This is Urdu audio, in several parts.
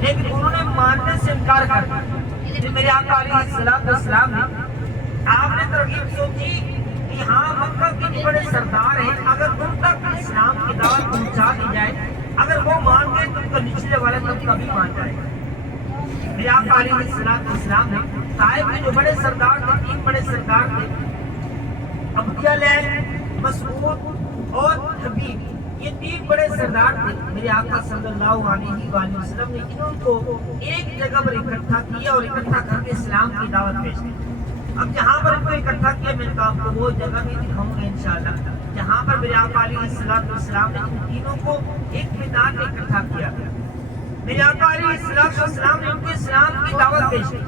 لیکن انہوں نے ماننے سے انکار کر دیا۔ جو میرے آقا علیہ السلام نے آپ نے ترغیب سوچی کہ ہاں مکہ کے جو بڑے سردار ہیں اگر ان تک اسلام کی دعوت پہنچا دی جائے، اگر وہ مان گئے تو ان کا نچلے والا طبقہ بھی مان جائے گا۔ میرے آقا علیہ السلام نے طائف کے جو بڑے سردار تھے، 3 بڑے سردار تھے، ابو جہل، مسعود اور حبیب، یہ 3 بڑے سردار تھے۔ میرے آقا صلی اللہ علیہ وآلہ وسلم نے ان کو ایک جگہ پر اکٹھا کیا اور اکٹھا کر کے اسلام کی دعوت پیش کی۔ اب جہاں پر ان کو اکٹھا کیا میں نے آپ کو وہ جگہ بھی دکھاؤں گا انشاءاللہ، جہاں پر میرے آقا علیہ السلام نے ان تینوں کو ایک میدان میں اکٹھا کیا۔ میرے آقا علیہ السلام نے ان کو اسلام کی دعوت پیش کی،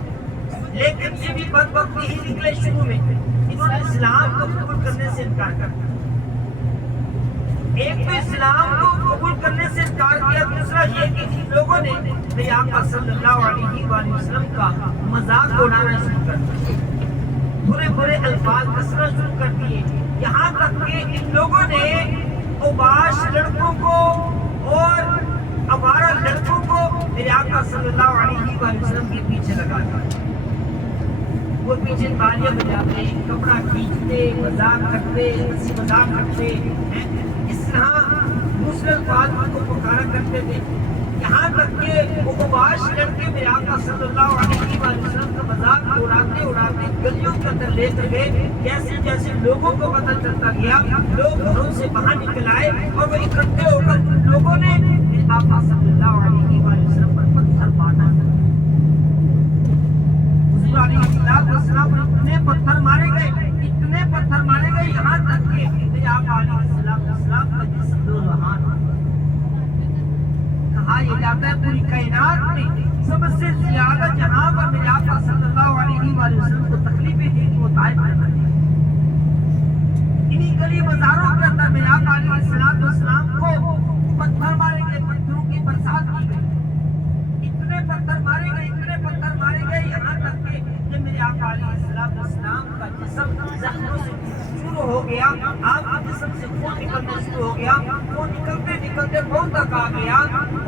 لیکن یہ بھی بدبختی ہی نکلے شروع میں، انہوں نے اسلام کو قبول کرنے سے انکار کر دیا۔ ایک تو اسلام کو قبول کرنے سے انکار کیا، دوسرا یہ کہ ان لوگوں نے میرے آقا صلی اللہ علیہ وآلہ وسلم کا مذاق اڑانا شروع کر دیا، برے برے الفاظ کسنا شروع کر دیے، یہاں تک کہ ان لوگوں نے اوباش لڑکوں کو اور ہمارا لڑکوں کو میرے آقا صلی اللہ علیہ وآلہ وسلم کے پیچھے لگا دیا۔ وہ پیچھے تالیاں بجاتے، کپڑا کھینچتے، مذاق کرتے، ہنسی مذاق کرتے، اس طرح دوسرے الفاظ کو پکارا کرتے تھے، یہاں تک کہ وہ اوباش لڑکے میرے آقا صلی اللہ علیہ وآلہ وسلم کا مذاق اڑاتے اڑاتے گلیوں کے اندر لے کر گئے۔ جیسے جیسے لوگوں کو پتہ چلتا گیا، لوگ گھروں سے باہر نکل آئے اور وہ اکٹھے ہو کر لوگوں نے آقا صلی اللہ علیہ وآلہ وسلم پر پتھر مارنا شروع کیا۔ حضور علیہ السلام پر اتنے پتھر مارے گئے، اتنے پتھر مارے گئے، یہاں تک کہ میرے آقا علیہ السلام کا جسم دو رہان کہا یہ جاتا ہے پوری کائنات میں سب سے زیادہ جہاں پر میرے آقا صلی اللہ علیہ وآلہ وسلم کو تکلیفیں دی وہ طائف میں تھی۔ انہی گلی بازاروں کے اندر میرے آقا علیہ السلام کو پتھر مارے گئے، پتھروں کی برسات کی گئی، اتنے پتھر مارے گئے، اتنے پتھر مارے گئے، یہاں تک کہ جب میرے آقا علیہ السلام کا جسم زخموں سے شروع ہو گیا، آپ کے جسم سے خون نکلنا شروع ہو گیا، خون نکلتے نکلتے بہت تک آ گیا،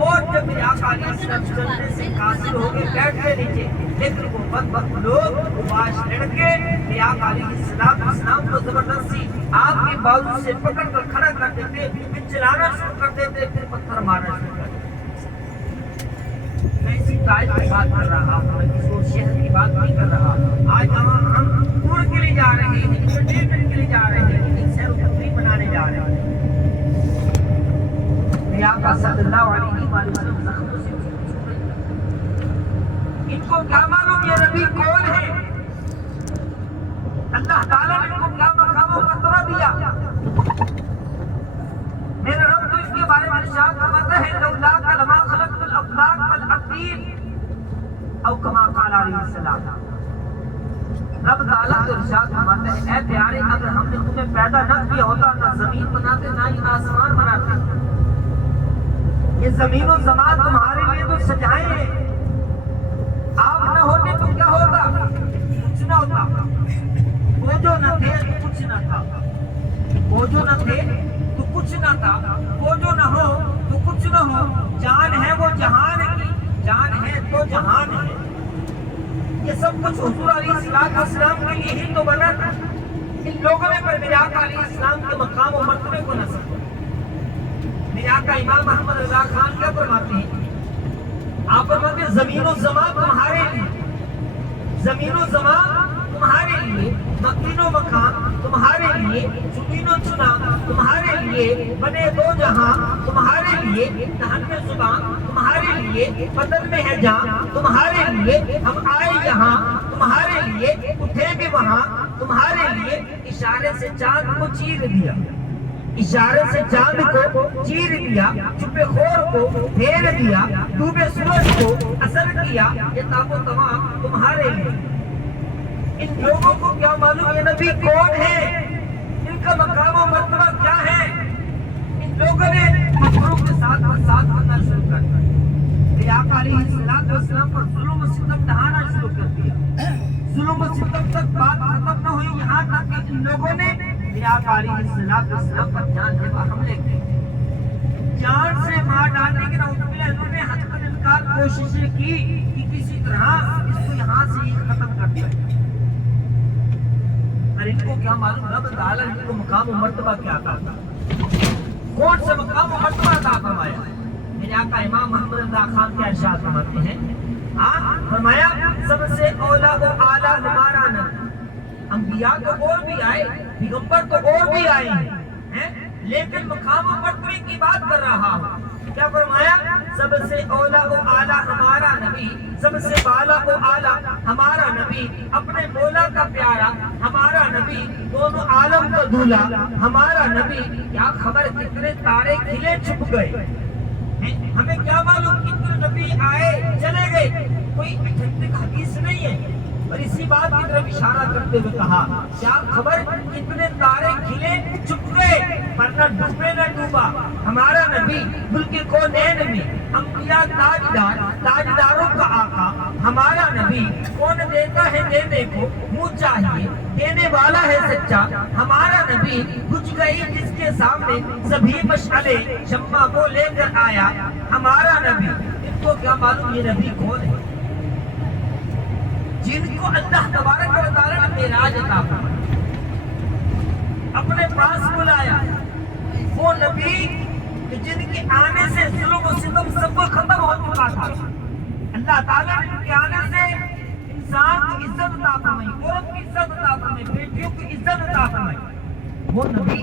اور جب میرے آقا علیہ السلام چلنے سے قاصر ہو گئے، بیٹھ گئے نیچے، لیکن وہ بدبخت لوگ اوباش لڑکے میرے آقا علیہ السلام کو زبردستی آپ کے بازو سے پکڑ کر کھڑا کر دیتے، پھر چلانا شروع کر دیتے، پھر پتھر مارنا شروع کر دیتے۔ میں اسی طائف کی بات کر رہا ہوں، میں کسی اور شہر کی بات نہیں کر رہا۔ آج ہم ٹور کے لیے جا رہے ہیں، انٹرٹینمنٹ کے لیے جا رہے ہیں، ایک سیر و تفریح بنانے جا رہے ہیں۔ میرے آقا صلی اللہ علیہ وآلہ وسلم زخموں سے ان کو کیا معلوم یہ نبی کون ہے؟ اللہ تعالیٰ نے ان کو کیا مقام و مرتبہ دیا؟ میرے رب تو اس کے بارے میں ارشاد فرماتا ہے لولا لما خلقت الافلاک والارضین، او کما قال علیہ السلام۔ رب تعالیٰ تو ارشاد فرماتا ہے اے پیارے اگر ہم نے تمہیں پیدا نہ کیا ہوتا، نہ زمین بناتے نہ ہی آسمان بناتے۔ یہ زمین و زمان تمہارے لیے تو سجائے ہیں، آپ نہ ہوتے تو کیا ہوتا؟ کچھ نہ ہوتا۔ وہ جو نہ تھے تو کچھ نہ تھا، وہ جو نہ تھے تو کچھ نہ تھا، وہ جو نہ ہو تو کچھ نہ ہو۔ جان ہے وہ جہان کی، جان ہے تو جہان ہے۔ یہ سب کچھ حضور علیہ السلام کے لیے ہی تو بنا تھا۔ ان لوگوں نے پر میرے آقا علیہ السلام کے مقام و مرتبے کو نہ سمجھا۔ میرے آقا امام محمد رضا خان کیا فرماتے ہیں؟ آپ فرماتے ہیں زمین و زمان تمہارے لیے، زمین و زمان تمہارے لیے، مکین و مکان تمہارے لیے، چنین و چنا تمہارے لیے، بنے دو جہاں تمہارے لیے، دہن میں زبان تمہارے لیے، بدن میں ہے جان تمہارے لیے، ہم آئے یہاں تمہارے لیے، اٹھے بھی وہاں تمہارے لیے۔ اشارے سے چاند کو چیر دیا، اشارے سے چاند کو چیر دیا، چھپے خور کو پھیر دیا، ڈوبے سورج کو اثر کیا، یہ تاب و تمام تمہارے لیے۔ ان لوگوں کو کیا معلوم یہ نبی کون ہے، ان کا مقام و مرتبہ کیا ہے؟ ان لوگوں نے پتھروں کے ساتھ برسات کرنا شروع کر دیا، میرے آقا علیہ السلام پر ظلم و ستم ڈھانا شروع کر دیا۔ ظلم و ستم تک بات ختم نہ ہوئی، یہاں تک کہ ان لوگوں نے میرے آقا علیہ السلام پر جان لیوا حملے کیے، جان سے مار ڈالنے کے نعوذ باللہ انہوں نے حتماً انکار کوششیں کی کہ کسی طرح اس کو یہاں سے ہی ختم کر دیا. اور ان کو کیا معلوم رب تعالیٰ نے ان کو مقام و مرتبہ کیا عطا تھا, کون سے مقام و مرتبہ عطا فرمایا. میرے آقا امام محمد رضا خان کیا ارشاد فرماتے ہیں, فرمایا سب سے اولا و اعلیٰ ہمارا نبی. انبیاء تو اور بھی آئے, پیغمبر تو اور بھی آئے ہیں, لیکن مقام و مرتبے کی بات کر رہا ہوں. کیا فرمایا, سب سے اولا و اعلیٰ ہمارا نبی, سب سے بالا و اعلیٰ ہمارا نبی, اپنے مولا کا پیارا ہمارا نبی, دونوں عالم کا دولہ ہمارا نبی. کیا خبر کتنے تارے کھلے چھپ گئے, ہمیں کیا معلوم کتنے نبی آئے چلے گئے, کوئی اتھینٹک حدیث نہیں ہے. اور اسی بات کی طرف اشارہ کرتے ہوئے کہا, کیا خبر کتنے تارے کھلے چھپ گئے, ورنہ ڈوبے نہ ڈوبا ہمارا نبی ملک کونین میں. انبیاء تاجدار, تاجداروں کا آقا ہمارا نبی. کون دیتا ہے دینے کو منہ چاہیے, دینے والا ہے سچا ہمارا نبی. بجھ گئی جس کے سامنے سبھی مشعلے, شمع وہ لے کر آیا ہمارا نبی. ان کو کیا معلوم یہ نبی کون ہے جن کو اللہ تبارک و تعالیٰ نے معراج عطا فرمایا, اپنے پاس بلایا. وہ نبی جن کے آنے سے ظلم و ستم سب ختم ہو چکا تھا. اللہ تعالیٰ نے ان کے آنے سے انسان کی عزت عطا فرمائی, عورت کی عزت عطا فرمائی, بیٹیوں کی عزت عطا فرمائی. وہ نبی